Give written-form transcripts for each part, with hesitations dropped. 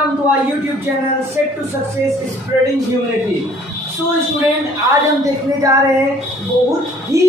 Welcome to our YouTube channel set to success spreading humanity. So student, आज हम देखने जा रहे हैं बहुत ही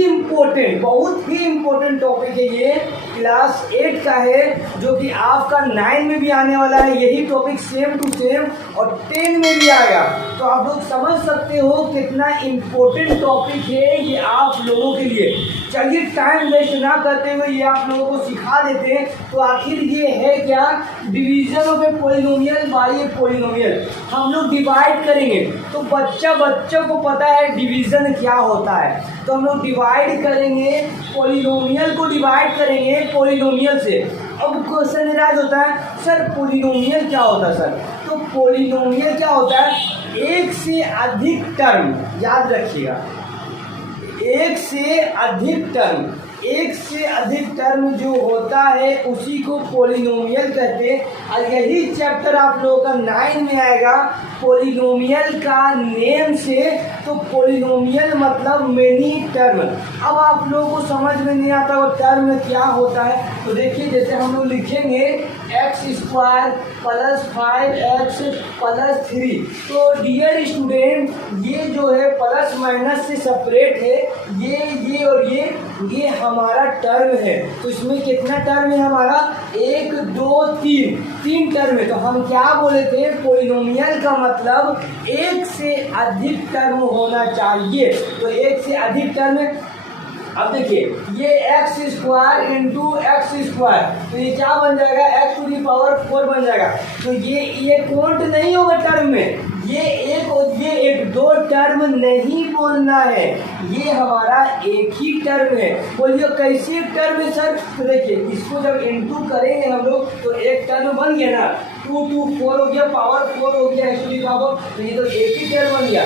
इम्पोर्टेंट टॉपिक है। ये क्लास 8 का है जो कि आपका 9 में भी आने वाला है। यही टॉपिक सेम टू सेम और 10 में भी आएगा। तो आप लोग समझ सकते हो कितना इम्पोर्टेंट टॉपिक है ये आप लोगों के लिए। चलिए टाइम वेस्ट ना करते हुए ये आप लोगों को सिखा देते हैं। तो आखिर ये है क्या? Division of a polynomial bye a polynomial. हम लोग डिवाइड करेंगे तो बच्चों को पता है डिवीजन क्या होता है। तो हम लोग डिवाइड करेंगे, पॉलिनोमियल को डिवाइड करेंगे पॉलिनोमियल से। अब क्वेश्चन इराज होता है सर पॉलिनोमियल क्या होता है सर? तो पॉलिनोमियल क्या होता है? एक से अधिक टर्म, याद रखिएगा, एक से अधिक टर्म जो होता है उसी को पॉलिनोमियल कहते हैं। और यही चैप्टर आप लोगों का 9 में आएगा पॉलिनोमियल का नेम से। तो पॉलिनोमियल मतलब मेनी टर्म। अब आप लोगों को समझ में नहीं आता वो टर्म क्या होता है। तो देखिए, जैसे हम लोग लिखेंगे x² + 5x + 3। तो डियर स्टूडेंट, ये जो है प्लस माइनस से सेपरेट है। ये और ये हमारा टर्म है। तो इसमें कितना टर्म है हमारा? 1 2 3 टर्म है। तो हम क्या बोले थे? पॉलिनोमियल का मतलब एक से अधिक टर्म होना चाहिए। तो एक से अधिक टर्म है। अब देखिए, ये x² × x², तो ये क्या बन जाएगा? x⁴ बन जाएगा। तो ये काउंट नहीं होगा टर्म में। ये एक और ये एक, दो टर्म नहीं बोलना है। ये हमारा एक ही टर्म है। बोलिए कैसे टर्म है सर? तो देखिए, इसको जब इनटू करेंगे हम लोग तो एक टर्म बन गया ना। 2 2 4 हो गया, पावर 4 हो गया x⁴। तो ये तो एक ही टर्म बन गया।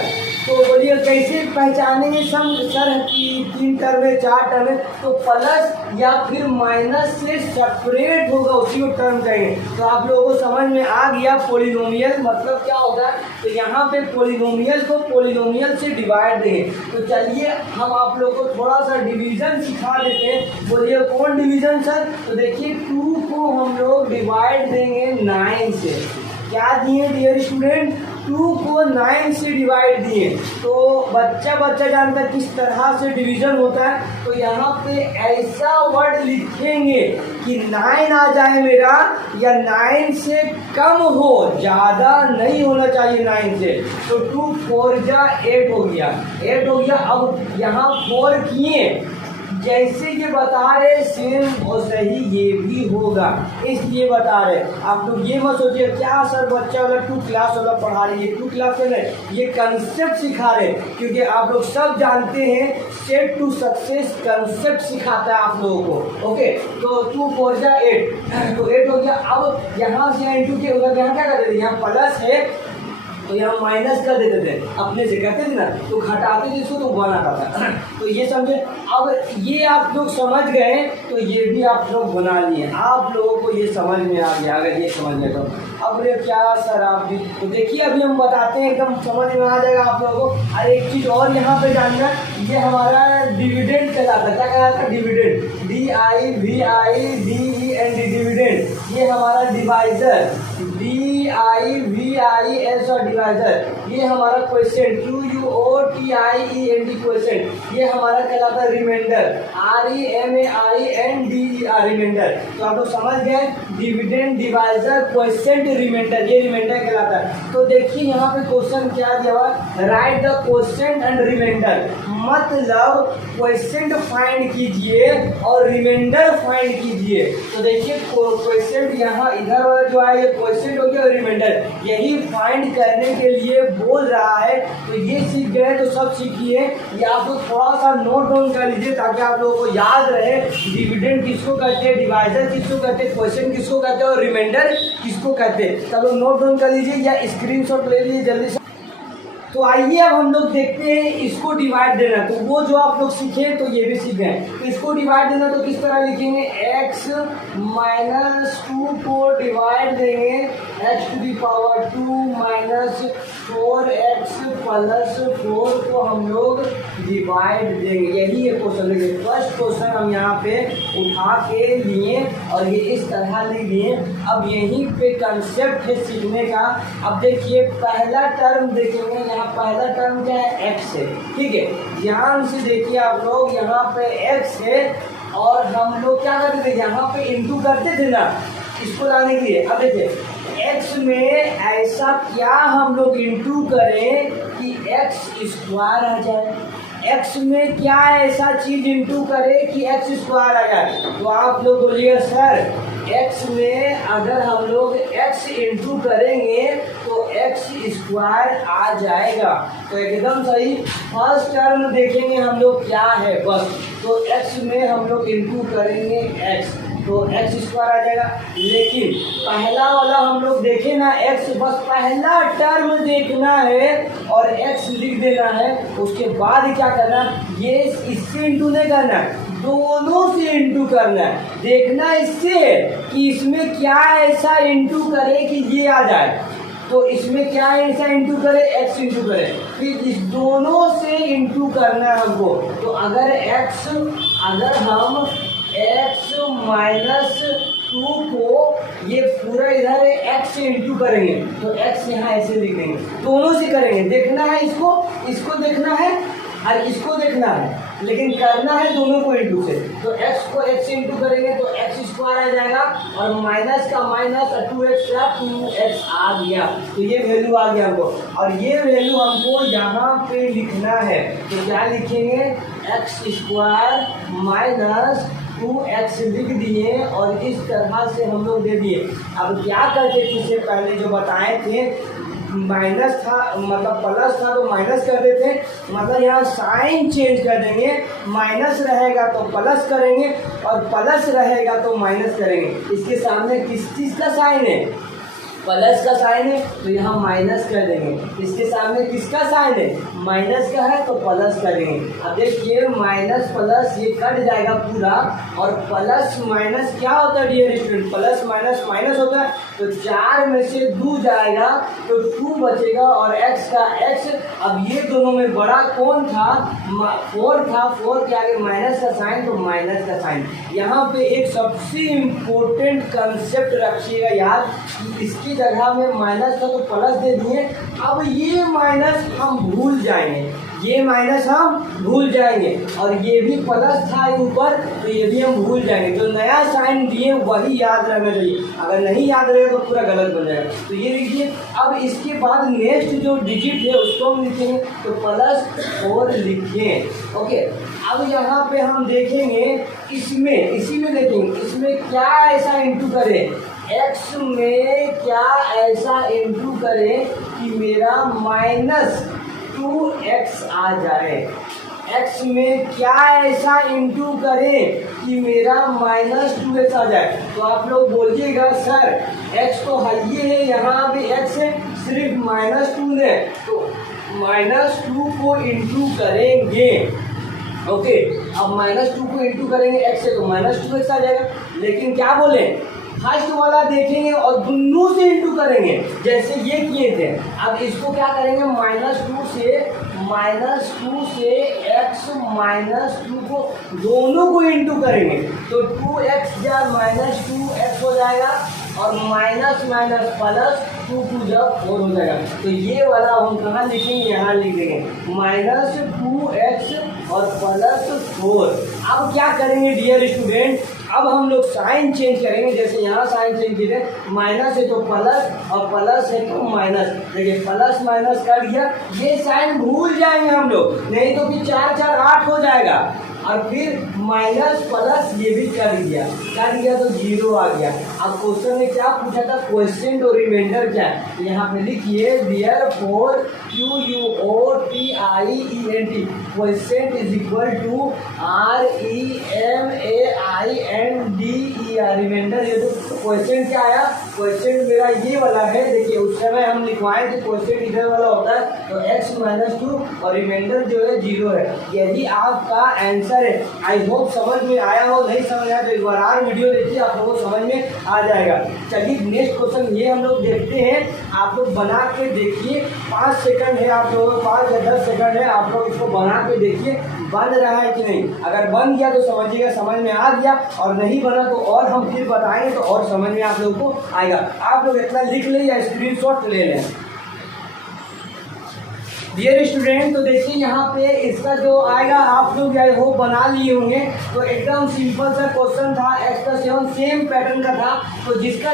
तो बोलिए कैसे पहचानेंगे सर कि 3 टर्म है 4 टर्म है? तो प्लस या फिर माइनस से सेपरेट होगा, उसी को टर्म कहेंगे। तो आप लोगों को समझ में आ गया पॉलिनोमियल मतलब क्या होता है। तो यहाँ पे पॉलिनोमियल को पॉलिनोमियल से डिवाइड देंगे। तो चलिए हम आप लोगों को थोड़ा सा डिवीजन सिखा देते हैं। बोलिए कौन डिवीजन सर? तो देखिए, 2 को हम लोग डिवाइड देंगे 9 से। क्या दिए डियर स्टूडेंट? 2 को 9 से डिवाइड दिए। तो बच्चा जानता है किस तरह से डिवीजन होता है। तो यहाँ पे ऐसा वर्ड लिखेंगे कि 9 आ जाए मेरा, या 9 से कम हो, ज़्यादा नहीं होना चाहिए 9 से। तो 2 4 जा 8 हो गया, 8 हो गया। अब यहाँ 4 किए, जैसे ये बता रहे सेम और सही ये भी होगा, इसलिए बता रहे। आप लोग ये मत सोचिए क्या सर बच्चा वाला 2 क्लास वाला पढ़ा रहे। ये 2 क्लास में ये कंसेप्ट सिखा रहे, क्योंकि आप लोग सब जानते हैं सेट टू सक्सेस कंसेप्ट सिखाता है आप लोगों को। ओके, तो 2 4 जा 8, तो 8 हो गया। अब यहाँ से इंटू के उधर यहाँ क्या करते थे? यहाँ प्लस है तो यहाँ माइनस कर देते थे, अपने से करते थे ना, तो घटाते थे इसको तो 1 आता था। तो ये समझे। अब ये आप लोग समझ गए तो ये भी आप लोग बना लिए। आप लोगों को ये समझ में आ गया अगर ये समझ में। तो अब ये क्या सर आप भी, तो देखिए अभी हम बताते हैं, एकदम समझ में आ जाएगा आप लोगों को। और एक चीज़ और यहाँ पे जानना, ये हमारा डिविडेंड कहलाता है। क्या कहलाता है? Dividend, DIVIDEND, dividend. ये हमारा डिवाइजर, DIVIS और डिवाइजर। ये हमारा क्वेश्चन, QUOTIEND क्वेश्चन। ये हमारा कहलाता है रिमाइंडर, REMAINDER, रिमाइंडर। तो आप लोग समझ गए, डिविडेंड, डिवाइजर, क्वेश्चन, रिमाइंडर, ये रिमाइंडर कहलाता है। तो देखिए यहाँ पे क्वेश्चन क्या दिया हुआ? Write the question and remainder. मतलब क्वेश्चन फाइंड कीजिए और रिमाइंडर फाइंड कीजिए। तो देखिए क्वेश्चन यहाँ इधर वाला जो है ये क्वेश्चन हो गया और रिमाइंडर, यही फाइंड करने के लिए बोल रहा है। तो ये सीख गए तो सब सीखिए। ये आप लोग थोड़ा सा नोट डाउन कर लीजिए ताकि आप लोगों को याद रहे डिविडेंड किसको कहते हैं, डिवाइजर किसको कहते हैं, क्वेश्चन किसको कहते हैं और रिमाइंडर किसको कहते हैं। सब लोग नोट डाउन कर लीजिए या स्क्रीनशॉट ले लीजिए जल्दी से। तो आइए अब हम लोग देखते हैं इसको डिवाइड देना। तो वो जो आप लोग सीखे तो ये भी सीख गए। तो इसको डिवाइड देना तो किस तरह लिखेंगे, x माइनस 2 को डिवाइड देंगे x to the power 2 minus 4x plus 4 को हम लोग डिवाइड देंगे। यही है क्वेश्चन। देखिए फर्स्ट क्वेश्चन हम यहाँ पे उठा के लिए और ये इस तरह लिख दिए। अब यहीं पे कंसेप्ट है सीखने का। अब देखिए पहला टर्म देखेंगे, यहाँ पहला टर्म क्या है, x है, ठीक है। ध्यान से देखिए आप लोग, यहाँ पे x है और हम लोग क्या करते थे, यहाँ पे इंटू करते थे ना इसको लाने के लिए। अब देखिए x में ऐसा क्या हम लोग इंटू करें कि x स्क्वायर आ जाए। x में क्या ऐसा चीज इंटू करें कि x स्क्वायर आ जाए। तो आप लोग बोलिए सर x में अगर हम लोग x इंटू करेंगे तो x स्क्वायर आ जाएगा। तो एकदम सही। फर्स्ट टर्म देखेंगे हम लोग क्या है बस, तो x में हम लोग इंटू करेंगे x तो x स्क्वायर आ जाएगा। लेकिन पहला वाला हम लोग देखें ना x, बस पहला टर्म देखना है और x लिख देना है। उसके बाद क्या करना, ये इससे इंटू नहीं करना, दोनों से इंटू करना है। देखना इससे कि इसमें क्या ऐसा इंटू करे कि ये आ जाए। तो इसमें क्या ऐसा इंटू करे, x इंटू करे, फिर इस दोनों से इंटू करना है हमको। तो अगर हम x माइनस 2 को ये पूरा इधर x से इंटू करेंगे तो x यहाँ ऐसे लिख देंगे, दोनों से करेंगे। देखना है इसको देखना है और इसको देखना है, लेकिन करना है दोनों को इंटू से। तो x को x से इंटू करेंगे तो x स्क्वायर आ जाएगा और माइनस का माइनस 2x का 2x आ गया। तो ये वैल्यू आ गया हमको और ये वैल्यू हमको यहाँ पे लिखना है। तो क्या लिखेंगे, x स्क्वायर माइनस 2x लिख दिए और इस तरह से हम लोग दे दिए। अब क्या करते थे, इससे पहले जो बताए थे माइनस था मतलब प्लस था तो माइनस कर देते, मतलब यहाँ साइन चेंज कर देंगे। माइनस रहेगा तो प्लस करेंगे और प्लस रहेगा तो माइनस करेंगे। इसके सामने किस चीज़ का साइन है, प्लस का साइन है तो यहाँ माइनस कर देंगे। इसके सामने किसका साइन है, माइनस का है तो प्लस करेंगे। अब देखिए माइनस प्लस ये कट जाएगा पूरा और प्लस माइनस क्या होता है dear student, plus minus minus होता है। तो 4 में से 2 जाएगा तो 2 बचेगा और x का x। अब ये दोनों में बड़ा कौन था, 4 था, 4 के आगे माइनस का साइन तो माइनस का साइन। यहाँ पे एक सबसे इम्पोर्टेंट कंसेप्ट रखिएगा याद, इसकी जगह में माइनस था तो प्लस दे दिए। अब ये माइनस हम भूल जाएंगे, ये माइनस हम भूल जाएंगे और ये भी प्लस था ऊपर तो ये भी हम भूल जाएंगे। जो नया साइन दिए वही याद रहना चाहिए, अगर नहीं याद रहेगा तो पूरा गलत बन जाएगा। तो ये लिखिए। अब इसके बाद नेक्स्ट जो डिजिट है उसको हम लिखेंगे तो +4 लिखें। ओके, अब यहाँ पे हम देखेंगे इसी में देखेंगे इसमें क्या ऐसा इंटू करें, x में क्या ऐसा इंटू करें कि मेरा -2x आ जाए। x में क्या ऐसा इंटू करें कि मेरा -2x आ जाए। तो आप लोग बोलिएगा सर x तो हाइए है, यहाँ भी x है, सिर्फ -2 है तो -2 को इंटू करेंगे। ओके, अब -2 को इंटू करेंगे x से तो -2x आ जाएगा। लेकिन क्या बोले, फर्स्ट वाला देखेंगे और दोनों से इंटू करेंगे जैसे ये किए थे। अब इसको क्या करेंगे, -2 से x -2 को दोनों को इंटू करेंगे तो 2x या -2x हो जाएगा और माइनस प्लस 2 जब 4 हो जाएगा। तो ये वाला हम कहाँ लिखेंगे, यहाँ लिख देंगे -2x और +4। अब क्या करेंगे डियर स्टूडेंट, अब हम लोग साइन चेंज करेंगे। जैसे यहाँ साइन चेंज किए थे, माइनस है तो प्लस और प्लस है तो माइनस। देखिए प्लस माइनस कर दिया, ये साइन भूल जाएंगे हम लोग, नहीं तो कि 4 4 8 हो जाएगा। और फिर माइनस प्लस ये भी कर दिया तो 0 आ गया। अब क्वेश्चन ने क्या पूछा था, क्वेश्चन और रिमाइंडर क्या है, यहाँ पे लिखिए therefore QUOTIENT question is equal to REMAINDER remainder. ये तो क्वेश्चन क्या आया, क्वेश्चन मेरा ये वाला है, देखिए उस समय हम लिखवाएं तो क्वेश्चन इधर वाला होता है तो x-2 और रिमाइंडर जो है 0 है। यही आपका आंसर है। आई होप समझ में आया हो, नहीं समझ आया तो एक बार और वीडियो देखिए, आप लोगों को समझ में आ जाएगा। चलिए नेक्स्ट क्वेश्चन ये हम लोग देखते हैं, आप लोग बना के देखिए, 5 सेकंड है आप लोगों को, 5 या 10 सेकंड है, आप लोग इसको बना के देखिए बन रहा है कि नहीं। अगर बन गया तो समझिएगा समझ में आ गया, और नहीं बना तो और हम फिर बताएंगे तो और समझ में आप लोगों को आएगा। आप लोग इतना लिख ले या स्क्रीनशॉट ले लें। डियर स्टूडेंट, तो देखिए यहाँ पे इसका जो आएगा आप लोग आई होप बना लिए होंगे। तो एकदम सिंपल सा क्वेश्चन था, x+7 सेम पैटर्न का था। तो जिसका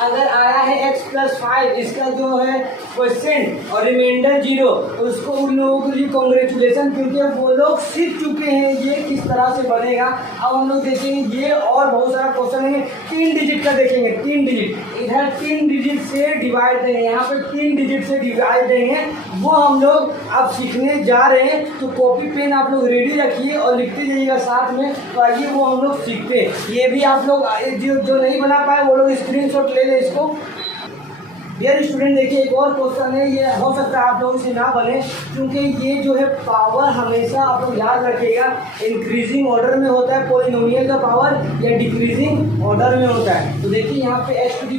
अगर आया है x+5 इसका जो है क्वेश्चन और रिमाइंडर 0, तो उसको उन लोगों के लिए कॉन्ग्रेचुलेसन, क्योंकि वो लोग सीख चुके हैं ये किस तरह से बनेगा। अब हम लोग देखेंगे ये और बहुत सारा क्वेश्चन है, 3 डिजिट का देखेंगे, 3 डिजिट, इधर 3 डिजिट से डिवाइड देंगे, यहाँ पे 3 डिजिट से डिवाइड देंगे, वो हम लोग अब सीखने जा रहे हैं। तो कॉपी पेन आप लोग रेडी रखिए और लिखते जाइएगा साथ में, तो आइए वो हम लोग सीखते हैं। ये भी आप लोग जो नहीं बना पाए वो लोग स्क्रीनशॉट ले लें इसको। डियर स्टूडेंट देखिए एक और क्वेश्चन है, ये हो सकता है आप लोगों से ना बने, क्योंकि ये जो है पावर हमेशा आप लोग याद रखिएगा इंक्रीजिंग ऑर्डर में होता है पोलिनोमियल का पावर, या डिक्रीजिंग ऑर्डर में होता है। तो देखिए यहाँ पे x⁴ है,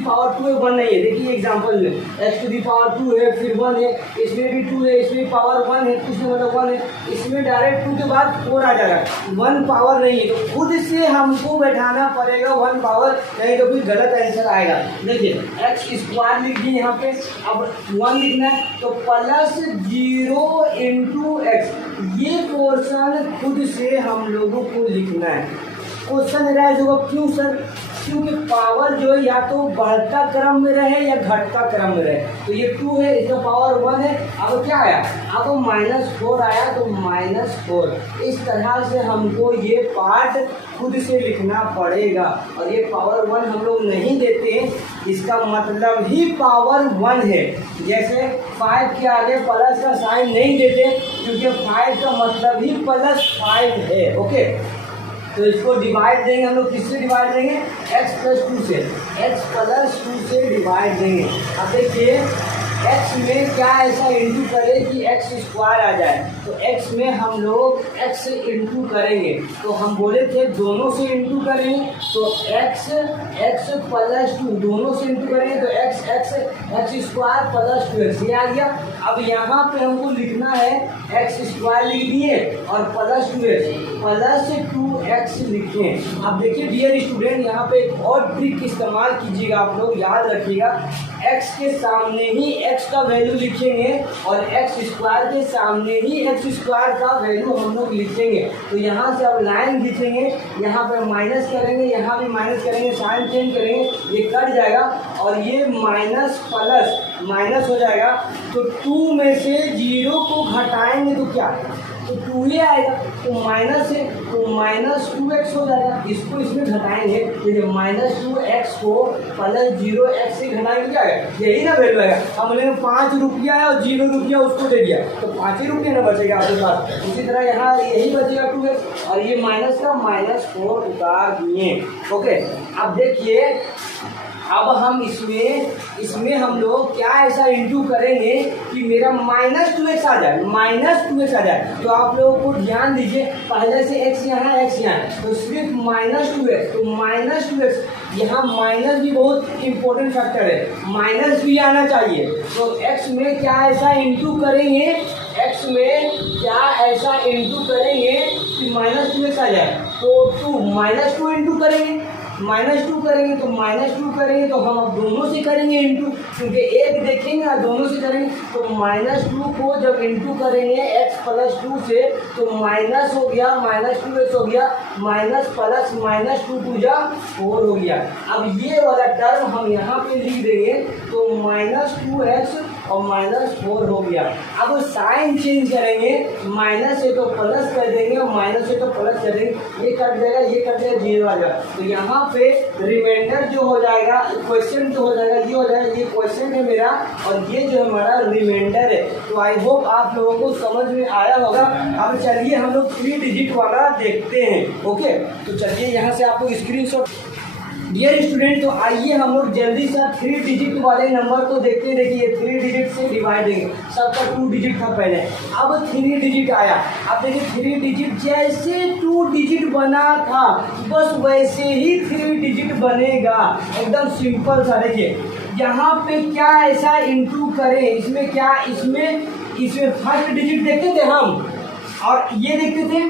1 नहीं है। देखिए एग्जांपल में x⁴ है, फिर 1 है, इसमें भी 2 है, इसमें पावर 1 है, इसमें मतलब 1 है, इसमें डायरेक्ट 2 के बाद 4 आ जाएगा, 1 पावर नहीं है। तो खुद से हमको बैठाना पड़ेगा 1 पावर, नहीं तो फिर गलत आंसर आएगा। देखिए x² लिख यहाँ पे, अब 1 लिखना है तो +0 × x, ये पोर्शन खुद से हम लोगों को लिखना है। क्वेश्चन राइज होगा, क्यों सर, क्योंकि पावर जो है या तो बढ़ता क्रम में रहे या घटता क्रम में रहे। तो ये 2 है, इसका पावर 1 है, अब क्या आया, अब -4 आया तो -4। इस तरह से हमको ये पार्ट खुद से लिखना पड़ेगा, और ये पावर 1 हम लोग नहीं देते हैं, इसका मतलब ही पावर 1 है। जैसे 5 के आगे प्लस का साइन नहीं देते, क्योंकि 5 का मतलब ही +5 है। ओके, तो इसको डिवाइड देंगे हम लोग, किससे डिवाइड देंगे, x+2 से, x+2 से डिवाइड देंगे। अब देखिए x में क्या ऐसा इंटू करें कि x² आ जाए, तो x में हम लोग x से इंटू करेंगे, तो हम बोले थे दोनों से इंटू करेंगे, तो x+2 दोनों से इंटू करेंगे तो x² +2x, ये आ गया। अब यहाँ पे हमको लिखना है x² लिख दिए और +2x लिखें। अब देखिए डियर स्टूडेंट, यहाँ पे एक और ट्रिक इस्तेमाल कीजिएगा, आप लोग याद रखिएगा, x के सामने ही x का वैल्यू लिखेंगे और x² के सामने ही x² का वैल्यू हम लोग लिखेंगे। तो यहाँ से अब लाइन खींचेंगे, यहाँ पे माइनस करेंगे, यहाँ भी माइनस करेंगे, साइन चेंज करेंगे, ये कट जाएगा और ये माइनस प्लस माइनस हो जाएगा। तो 2 में से 0 को घटाएंगे तो क्या, तो 2 ही आएगा, तो माइनस है तो -2x हो जाएगा। इसको इसमें घटाएंगे, देखिए -2x को +0x से घटाएंगे, क्या है, यही ना वैल्यू आएगा। हमने 5 रुपया है और 0 रुपया उसको दे दिया, तो 5 ही रुपये ना बचेगा आपके पास। उसी तरह यहाँ यही बचेगा 2x, और ये माइनस का -4 उतार दिए। ओके, अब देखिए अब हम इसमें हम लोग क्या ऐसा इंटू करेंगे कि मेरा -2x आ जाए, -2x आ जाए। तो आप लोगों को ध्यान दीजिए, पहले से x यहाँ है, x यहाँ है, तो सिर्फ -2x, तो -2x यहाँ माइनस भी बहुत इंपॉर्टेंट फैक्टर है, माइनस भी आना चाहिए। तो x में क्या ऐसा इंटू करेंगे, x में क्या ऐसा इंटू करेंगे कि -2x आ जाए, तो -2 इंटू करेंगे, -2 करेंगे तो -2 करेंगे तो हम अब दोनों से करेंगे इंटू, क्योंकि एक देखेंगे और दोनों से करेंगे। तो -2 को जब इंटू करेंगे x+2 से तो माइनस हो गया, -2x हो गया, माइनस प्लस -2 4 हो गया। अब ये वाला टर्म हम यहाँ पे लिख देंगे, तो -2x और -4 हो गया। अब साइन चेंज करेंगे, माइनस है तो प्लस कर देंगे और माइनस है तो प्लस कर देंगे, ये कट जाएगा, ये कट जाएगा, 0 आ जाएगा। तो यहाँ पे रिमाइंडर जो हो जाएगा, क्वेश्चन जो हो जाएगा, ये हो जाएगा, ये क्वेश्चन है मेरा और ये जो हमारा रिमाइंडर है। तो आई होप आप लोगों को समझ में आया होगा। अब चलिए हम लोग 3 डिजिट वाला देखते हैं। ओके, तो चलिए यहाँ से आप लोग स्क्रीनशॉट। डियर स्टूडेंट, तो आइए हम लोग जल्दी से 3 डिजिट वाले नंबर को देखते हैं। देखिए 3 डिजिट से डिवाइड देंगे, सबका 2 डिजिट था पहले, अब 3 डिजिट आया। अब देखिए 3 डिजिट जैसे 2 डिजिट बना था बस वैसे ही 3 डिजिट बनेगा, एकदम सिंपल सा। देखिए यहाँ पे क्या ऐसा इंटू करें, इसमें क्या, इसमें फर्स्ट डिजिट देखते थे हम और ये देखते थे,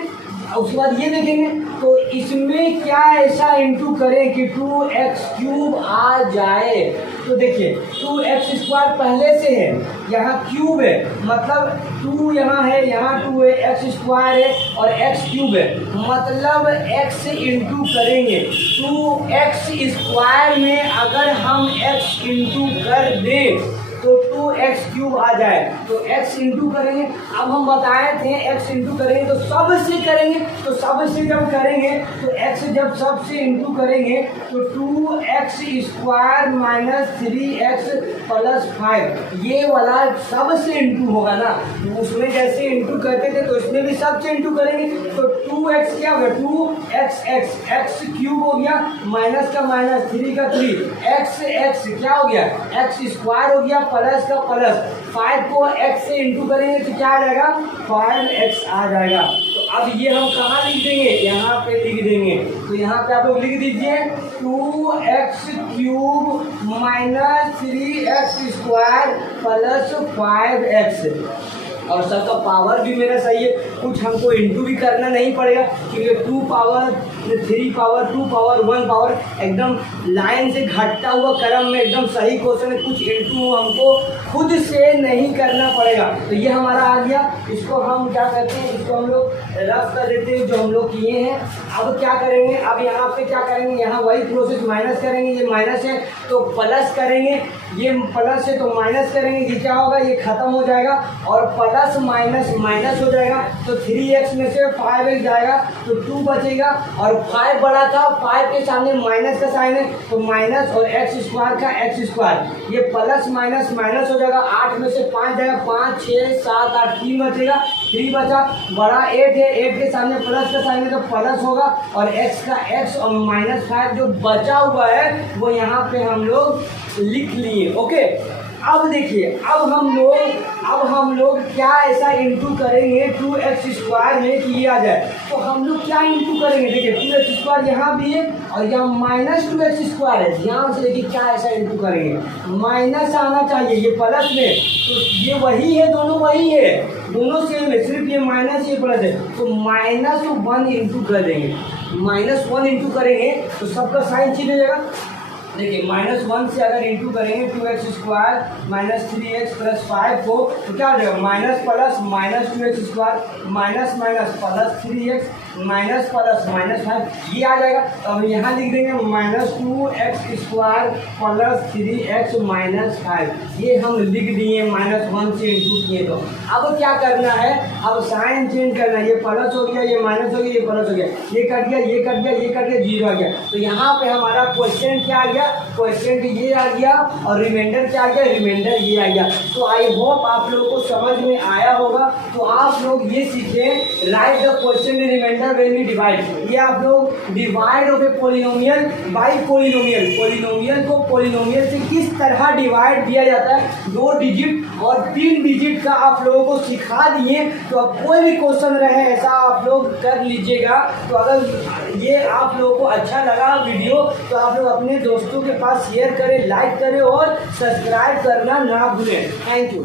उसके बाद ये देखेंगे। तो इसमें क्या ऐसा इंटू करें कि 2x³ आ जाए। तो देखिए 2x² पहले से है, यहाँ क्यूब है, मतलब 2 यहाँ है, यहाँ 2 है, x² है और x³ है, मतलब x इंटू करेंगे। 2x² में अगर हम x इंटू कर दें तो 2x³ आ जाए। तो x इंटू करेंगे, अब हम बताए थे x इंटू करेंगे तो सब से करेंगे, तो सब से जब करेंगे तो x जब सब से इंटू करेंगे तो 2x² माइनस 3x प्लस 5, ये वाला सब से इंटू होगा ना, उसमें जैसे इंटू करते थे तो इसमें भी सब से इंटू करेंगे। तो 2x क्या होगा, 2xx, x³ हो गया, माइनस का माइनस, 3 का 3, x क्या हो गया, x² हो गया, प्लस का प्लस, 5 को x से इंटू करेंगे तो क्या आ जाएगा, 5x आ जाएगा। तो अब ये हम कहाँ लिख देंगे, यहाँ पे लिख देंगे। तो यहाँ पे आप लोग लिख दीजिए 2x³ minus 3x² plus 5x, और सबका पावर भी मेरा सही है, कुछ हमको इंटू भी करना नहीं पड़ेगा क्योंकि 2 पावर 3 पावर 2 पावर 1 पावर एकदम लाइन से घटता हुआ क्रम में एकदम सही क्वेश्चन है, कुछ इंटू हमको खुद से नहीं करना पड़ेगा। तो ये हमारा आ गया, इसको हम क्या करते हैं, इसको हम लोग रफ कर देते हैं जो हम लोग किए हैं। अब क्या करेंगे, अब यहाँ पे क्या करेंगे, यहाँ वही प्रोसेस, माइनस करेंगे, ये माइनस है तो प्लस करेंगे, ये प्लस है तो माइनस करेंगे, ये क्या होगा, ये खत्म हो जाएगा और प्लस माइनस माइनस हो जाएगा। तो 3x में से 5x जाएगा तो 2 बचेगा और 5 बड़ा था, 5 के सामने माइनस का साइन है तो माइनस और x² का x², ये प्लस माइनस माइनस हो जाएगा, 8 में से 5 जाएगा, 5 6 7 8, 3 बचेगा, 3 बचा, बड़ा 8 है, 8 के सामने प्लस का साइन है तो प्लस होगा और x का x और -5 जो बचा हुआ है वो यहाँ पे हम लोग लिख लिए। ओके, अब देखिए अब हम लोग क्या ऐसा इंटू करेंगे 2x² में कि ये आ जाए। तो हम लोग क्या इंटू करेंगे, देखिए 2x² यहाँ भी है और यहाँ -2x² है, ध्यान से देखिए क्या ऐसा इंटू करेंगे, माइनस आना चाहिए, ये प्लस में, तो ये वही है, दोनों वही है, दोनों सेम है, सिर्फ ये माइनस ये प्लस है, तो -1 इंटू कर देंगे, -1 इंटू करेंगे तो सबका साइन चेंज हो जाएगा। देखिए -1 से अगर इंटू करेंगे 2x² माइनस 3x प्लस 5 को तो क्या हो जाएगा, minus plus -2x² minus minus plus 3x minus plus -5, ये आ जाएगा। तो हम यहाँ लिख देंगे -2x² प्लस 3x माइनस 5, ये हम लिख दिए, -1 से इंटू किए। तो अब क्या करना है, अब साइन चेंज करना है, ये प्लस हो गया, ये माइनस हो गया, ये प्लस हो गया, ये कट गया, ये कट गया, ये कट गया, 0 आ गया। तो यहाँ पे हमारा क्वेश्चन क्या आ गया, क्वेश्चन ये आ गया और रिमाइंडर क्या आ गया, रिमाइंडर ये आ गया। तो आई होप आप लोगों को समझ में आया होगा। तो आप लोग ये सीखें, write the question remainder when we divide, ये आप लोग डिवाइड हो गए पोलिनोमियल बाई पोलिनोमियल, पोलिनोमियल को पोलिनोमियल से किस तरह डिवाइड किया जाता है, 2 डिजिट और 3 डिजिट का आप लोगों को सिखा दिए। तो अब कोई भी क्वेश्चन रहे ऐसा आप लोग कर लीजिएगा। तो अगर ये आप लोगों को अच्छा लगा वीडियो तो आप लोग अपने दोस्तों के पास शेयर करें, लाइक करें और सब्सक्राइब करना ना भूलें। Thank you.